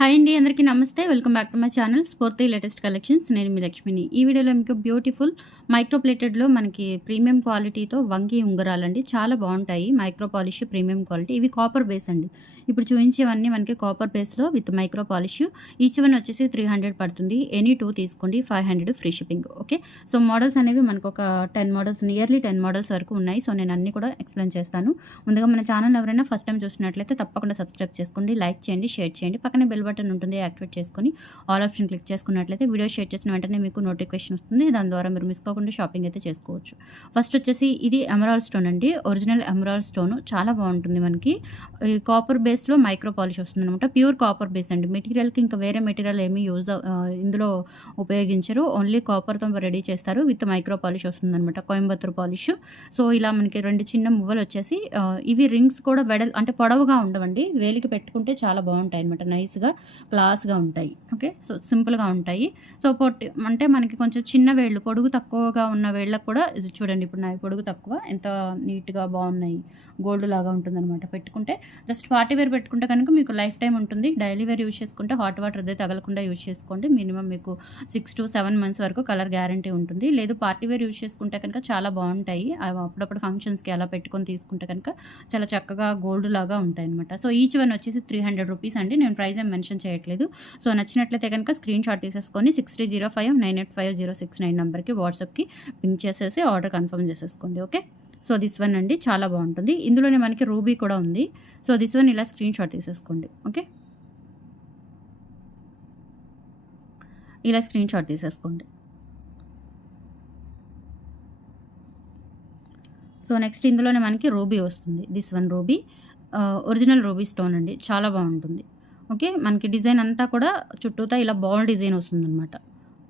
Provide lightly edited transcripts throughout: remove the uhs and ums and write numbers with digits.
Hi అండి, అందరికీ నమస్తే. Welcome back to my channel స్ఫూర్తి లేటెస్ట్ కలెక్షన్స్. నేను మీ లక్ష్మిని. ఈ వీడియోలో మీకు బ్యూటిఫుల్ మైక్రో ప్లేటెడ్లో మనకి ప్రీమియం క్వాలిటీతో వంగి ఉంగరాలండి. చాలా బాగుంటాయి. Micro polish premium quality. ఇవి కాపర్ బేస్ అండి. ఇప్పుడు చూపించేవన్నీ మనకి కాపర్ బేస్లో with micro polish. Each one వచ్చేసి 300 పడుతుంది. ఎనీ 2 తీసుకోండి, 500 free shipping. Okay, so models అనేవి మనకు ఒక 10 మోడల్స్, నియర్లీ 10 మోడల్స్ వరకు ఉన్నాయి. సో నేను అన్నీ కూడా ఎక్స్ప్లెయిన్ చేస్తాను. ముందుగా మన ఛానల్ ఎవరైనా ఫస్ట్ టైం చూసినట్లయితే తప్పకుండా సబ్స్క్రైబ్ చేసుకోండి, లైక్ చేయండి, షేర్ చేయండి. పక్కనే బెల్ బటన్ ఉంటుంది, యాక్టివేట్ చేసుకొని ఆల్ ఆప్షన్ క్లిక్ చేసుకున్నట్లయితే వీడియో షేర్ చేసిన వెంటనే మీకు నోటిఫికేషన్ వస్తుంది. దాని ద్వారా మీరు మిస్ కాకుండా షాపింగ్ అయితే చేసుకోవచ్చు. ఫస్ట్ వచ్చేసి ఇది ఎమరాల్డ్ స్టోన్ అండి. ఒరిజినల్ ఎమరాల్డ్ స్టోన్ చాలా బాగుంటుంది. మనకి కాపర్ బేస్లో మైక్రో పాలిష్ వస్తుంది అనమాట. ప్యూర్ కాపర్ బేస్ అండి. మెటీరియల్కి ఇంకా వేరే మెటీరియల్ ఏమీ ఇందులో ఉపయోగించరు. ఓన్లీ కాపర్తో రెడీ చేస్తారు. విత్ మైక్రో పాలిష్ వస్తుంది అనమాట, కోయంబత్తూర్ పాలిష్. సో ఇలా మనకి 2 చిన్న మువ్వలు వచ్చేసి ఇవి రింగ్స్ కూడా అంటే పొడవుగా ఉండవండి. వేలికి పెట్టుకుంటే చాలా బాగుంటాయి అనమాట. నైస్గా క్లాస్గా ఉంటాయి. ఓకే, సో సింపుల్గా ఉంటాయి. సో అంటే మనకి కొంచెం చిన్న వేళ్ళు, పొడుగు తక్కువగా ఉన్న వేళ్ళకు కూడా ఇది చూడండి. ఇప్పుడు నా పొడుగు తక్కువ, ఎంత నీట్గా బాగున్నాయి. గోల్డ్ లాగా ఉంటుంది అనమాట. పెట్టుకుంటే జస్ట్ పార్టీ వేర్ పెట్టుకుంటే కనుక మీకు లైఫ్ టైం ఉంటుంది. డైలీ వేర్ యూజ్ చేసుకుంటే హాట్ వాటర్ అదే తగలకుండా యూజ్ చేసుకోండి. మినిమం మీకు 6 to 7 months వరకు కలర్ గ్యారంటీ ఉంటుంది. లేదు పార్టీ వేర్ యూజ్ చేసుకుంటే కనుక చాలా బాగుంటాయి. అప్పుడప్పుడు ఫంక్షన్స్కి అలా పెట్టుకొని తీసుకుంటే కనుక చాలా చక్కగా గోల్డ్ లాగా ఉంటాయి అనమాట. సో ఈచ్ వన్ వచ్చేసి 300 రూపీస్ అండి. నేను ప్రైస్ ఏం మెన్షన్ చేయట్లేదు. సో నచ్చినట్లయితే కనుక స్క్రీన్ షాట్ తీసేసుకొని 6305985069 నెంబర్కి వాట్సాప్కి పింక్ చేసేసి ఆర్డర్ కన్ఫర్మ్ చేసేసుకోండి. ఓకే, సో దిస్ వన్ అండి చాలా బాగుంటుంది. ఇందులోనే మనకి రూబీ కూడా ఉంది. సో దిస్ వన్ ఇలా స్క్రీన్ షాట్ తీసేసుకోండి. ఓకే, ఇలా స్క్రీన్ షాట్ తీసేసుకోండి. సో నెక్స్ట్ ఇందులోనే మనకి రూబీ వస్తుంది. This one ruby, original ruby stone అండి. చాలా బాగుంటుంది. ఓకే, మనకి డిజైన్ అంతా కూడా చుట్టూతా ఇలా బాల్ డిజైన్ వస్తుందన్నమాట.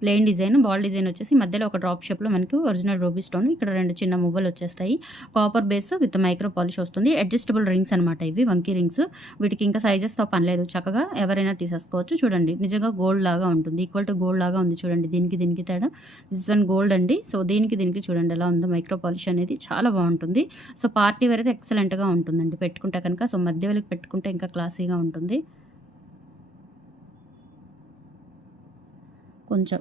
ప్లెయిన్ డిజైన్, బాల్ డిజైన్ వచ్చేసి మధ్యలో ఒక డ్రాప్ షేప్లో మనకి ఒరిజినల్ రూబీ స్టోన్. ఇక్కడ 2 చిన్న మువ్వలు వచ్చేస్తాయి. Copper base with micro polish వస్తుంది. అడ్జస్టబుల్ రింగ్స్ అనమాట ఇవి, వంకీ రింగ్స్. వీటికి ఇంకా సైజెస్తో పని లేదు, చక్కగా ఎవరైనా తీసేసుకోవచ్చు. చూడండి, నిజంగా గోల్డ్ లాగా ఉంటుంది. ఈక్వల్ టు గోల్డ్ లాగా ఉంది. చూడండి, దీనికి తేడా. దిస్ వన్ గోల్డ్ అండి. సో దీనికి చూడండి ఎలా ఉందో మైక్రో పాలిష్ అనేది. చాలా బాగుంటుంది. సో పార్టీ వేర్ అయితే ఎక్సలెంట్గా ఉంటుందండి పెట్టుకుంటే కనుక. సో మధ్య వేళకి పెట్టుకుంటే ఇంకా క్లాసీగా ఉంటుంది. కొంచెం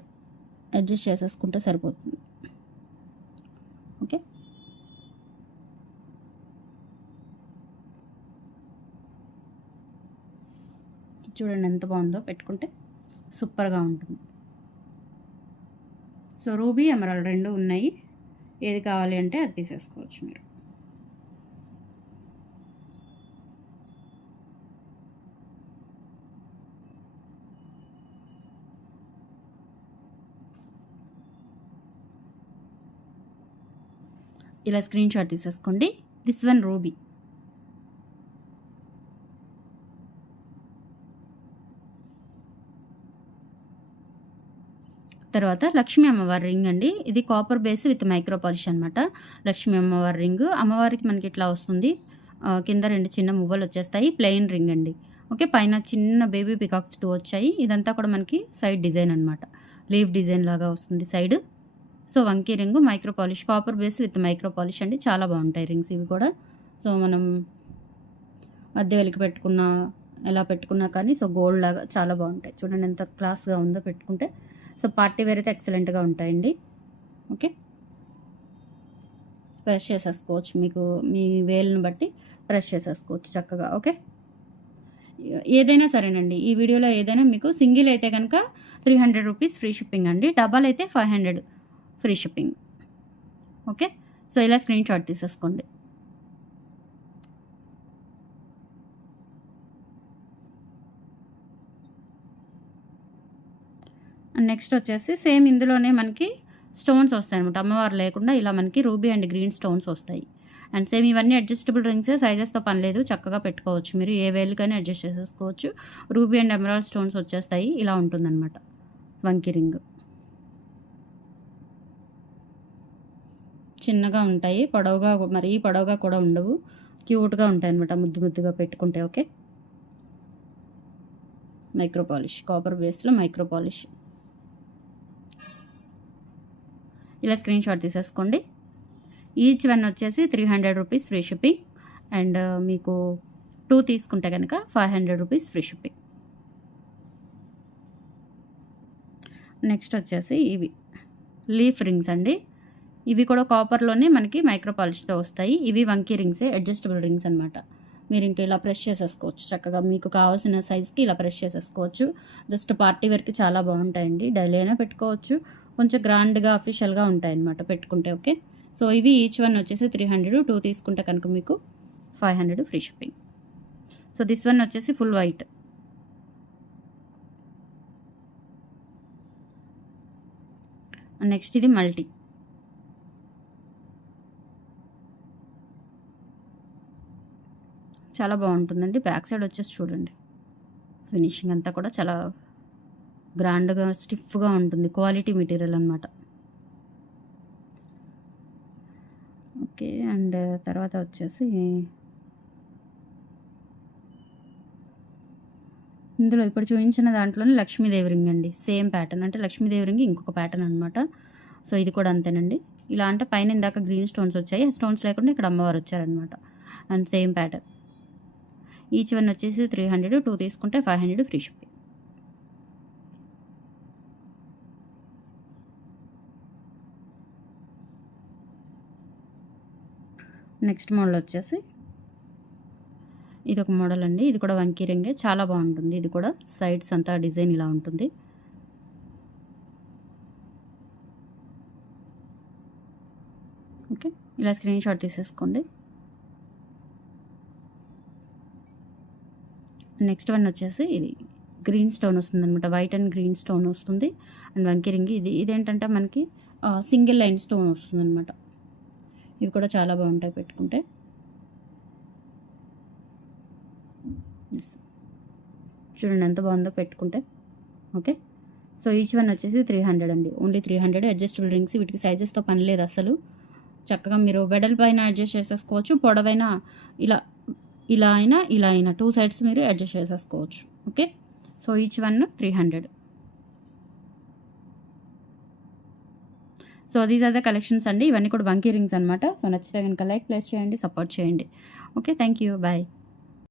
అడ్జస్ట్ చేసేసుకుంటే సరిపోతుంది. ఓకే, చూడండి ఎంత బాగుందో పెట్టుకుంటే సూపర్గా ఉంటుంది. సో రూబీ, ఎమరాల్డ్ 2 ఉన్నాయి. ఏది కావాలి అంటే అది తీసేసుకోవచ్చు మీరు. ఇలా స్క్రీన్ షాట్ తీసేసుకోండి. This one ruby. తర్వాత లక్ష్మీ అమ్మవారి రింగ్ అండి. ఇది copper base with micro polish అనమాట. లక్ష్మీ అమ్మవారి రింగ్. అమ్మవారికి మనకి ఇట్లా వస్తుంది. కింద 2 చిన్న మువ్వలు వచ్చేస్తాయి. ప్లెయిన్ రింగ్ అండి. ఓకే, పైన చిన్న బేబీ పికాక్స్ 2 వచ్చాయి. ఇదంతా కూడా మనకి సైడ్ డిజైన్ అనమాట. లీవ్ డిజైన్ లాగా వస్తుంది సైడ్. సో వంకీ ring, micro polish, copper base with micro polish అండి. చాలా బాగుంటాయి రింగ్స్ ఇవి కూడా. సో మనం మధ్య వెలికి పెట్టుకున్నా, ఎలా పెట్టుకున్నా కానీ సో గోల్డ్ లాగా చాలా బాగుంటాయి. చూడండి ఎంత క్లాస్గా ఉందో పెట్టుకుంటే. సో పార్టీ వేర్ అయితే ఎక్సలెంట్గా ఉంటాయండి. ఓకే, ప్రెస్ చేసేసుకోవచ్చు. మీకు మీ వేలుని బట్టి ప్రెస్ చేసేసుకోవచ్చు చక్కగా. ఓకే, ఏదైనా సరేనండి. ఈ వీడియోలో ఏదైనా మీకు సింగిల్ అయితే కనుక 300 రూపీస్ ఫ్రీ షిప్పింగ్ అండి. డబల్ అయితే 500 ఫ్రీ షిప్పింగ్. ఓకే, సో ఇలా స్క్రీన్ షాట్ తీసేసుకోండి. నెక్స్ట్ వచ్చేసి సేమ్ ఇందులోనే మనకి స్టోన్స్ వస్తాయి అనమాట. అమ్మవారు లేకుండా ఇలా మనకి రూబీ అండ్ గ్రీన్ స్టోన్స్ వస్తాయి. అండ్ సేమ్ ఇవన్నీ అడ్జస్టబుల్ రింగ్స్, సైజెస్తో పని లేదు, చక్కగా పెట్టుకోవచ్చు. మీరు ఏ వేలుకైనా అడ్జస్ట్ చేసేసుకోవచ్చు. రూబీ అండ్ ఎమరాల్డ్ స్టోన్స్ వచ్చేస్తాయి. ఇలా ఉంటుందన్నమాట వంకీ రింగ్. చిన్నగా ఉంటాయి, పొడవుగా, మరీ పొడవుగా కూడా ఉండవు. క్యూట్గా ఉంటాయి అనమాట, ముద్దుగా పెట్టుకుంటే. ఓకే, మైక్రో పాలిష్, కాపర్ బేస్లో మైక్రో పాలిష్. ఇలా స్క్రీన్ షాట్ తీసేసుకోండి. ఈచ్ వన్ వచ్చేసి 300 రూపీస్ ఫ్రీ షిప్పింగ్. అండ్ మీకు 2 తీసుకుంటే కనుక 500 రూపీస్ ఫ్రీ షిప్పింగ్. నెక్స్ట్ వచ్చేసి ఇవి లీఫ్ రింగ్స్ అండి. ఇవి కూడా కాపర్లోనే మనకి మైక్రో పాలిష్తో వస్తాయి. ఇవి వంకీ రింగ్సే, అడ్జస్టబుల్ రింగ్స్ అనమాట. మీరు ఇంకా ఇలా ప్రెస్ చేసేసుకోవచ్చు చక్కగా, మీకు కావాల్సిన సైజ్కి ఇలా ప్రెస్ చేసేసుకోవచ్చు. జస్ట్ పార్టీ వేర్కి చాలా బాగుంటాయండి. డైలీ అయినా పెట్టుకోవచ్చు, కొంచెం గ్రాండ్గా అఫీషియల్గా ఉంటాయి అన్నమాట పెట్టుకుంటే. ఓకే, సో ఇవి ఈచ్ వన్ వచ్చేసి 300. 2 తీసుకుంటే కనుక మీకు 500 free shipping. So this one వచ్చేసి ఫుల్ వైట్. నెక్స్ట్ ఇది మల్టీ. చాలా బాగుంటుందండి. బ్యాక్ సైడ్ వచ్చేసి చూడండి, ఫినిషింగ్ అంతా కూడా చాలా గ్రాండ్గా స్టిఫ్గా ఉంటుంది. క్వాలిటీ మెటీరియల్ అనమాట. ఓకే, అండ్ తర్వాత వచ్చేసి ఇందులో ఇప్పుడు చూపించిన దాంట్లోనే లక్ష్మీదేవి రింగ్ అండి. సేమ్ ప్యాటర్న్, అంటే లక్ష్మీదేవి రింగ్ ఇంకొక ప్యాటర్న్ అనమాట. సో ఇది కూడా అంతేనండి. ఇలా అంటే పైన ఇందాక గ్రీన్ స్టోన్స్ వచ్చాయి, స్టోన్స్ లేకుండా ఇక్కడ అమ్మవారు వచ్చారనమాట. And same pattern. Each one వచ్చేసి 300. 2 తీసుకుంటే 500 ఫ్రీ షిప్పింగ్. నెక్స్ట్ మోడల్ వచ్చేసి ఇది ఒక మోడల్ అండి. ఇది కూడా వంకీ రింగే, చాలా బాగుంటుంది. ఇది కూడా సైడ్స్ అంతా డిజైన్ ఇలా ఉంటుంది. ఓకే, ఇలా స్క్రీన్ షాట్ తీసేసుకోండి. నెక్స్ట్ వన్ వచ్చేసి ఇది గ్రీన్ స్టోన్ వస్తుంది అనమాట. వైట్ అండ్ గ్రీన్ స్టోన్ వస్తుంది. అండ్ వంకీ రింగ్. ఇదేంటంటే మనకి సింగిల్ లైన్ స్టోన్ వస్తుంది అనమాట. ఇవి కూడా చాలా బాగుంటాయి పెట్టుకుంటే. చూడండి ఎంత బాగుందో పెట్టుకుంటే. ఓకే, సో ఈచ్ వన్ వచ్చేసి 300 అండి. ఓన్లీ 300. అడ్జస్టబుల్ రింగ్స్, వీటికి సైజెస్తో పని లేదు అసలు. చక్కగా మీరు వెడల్పైన అడ్జస్ట్ చేసేసుకోవచ్చు, పొడవైన ఇలా ఇలా అయినా 2 సైడ్స్ మీరు అడ్జస్ట్ చేసేసుకోవచ్చు. Okay, so each one 300. So these are the collections అండి. ఇవన్నీ కూడా వంకీ రింగ్స్ అనమాట. సో నచ్చితే కనుక లైక్ ప్లేస్ చేయండి, సపోర్ట్ చేయండి. Okay, thank you, bye.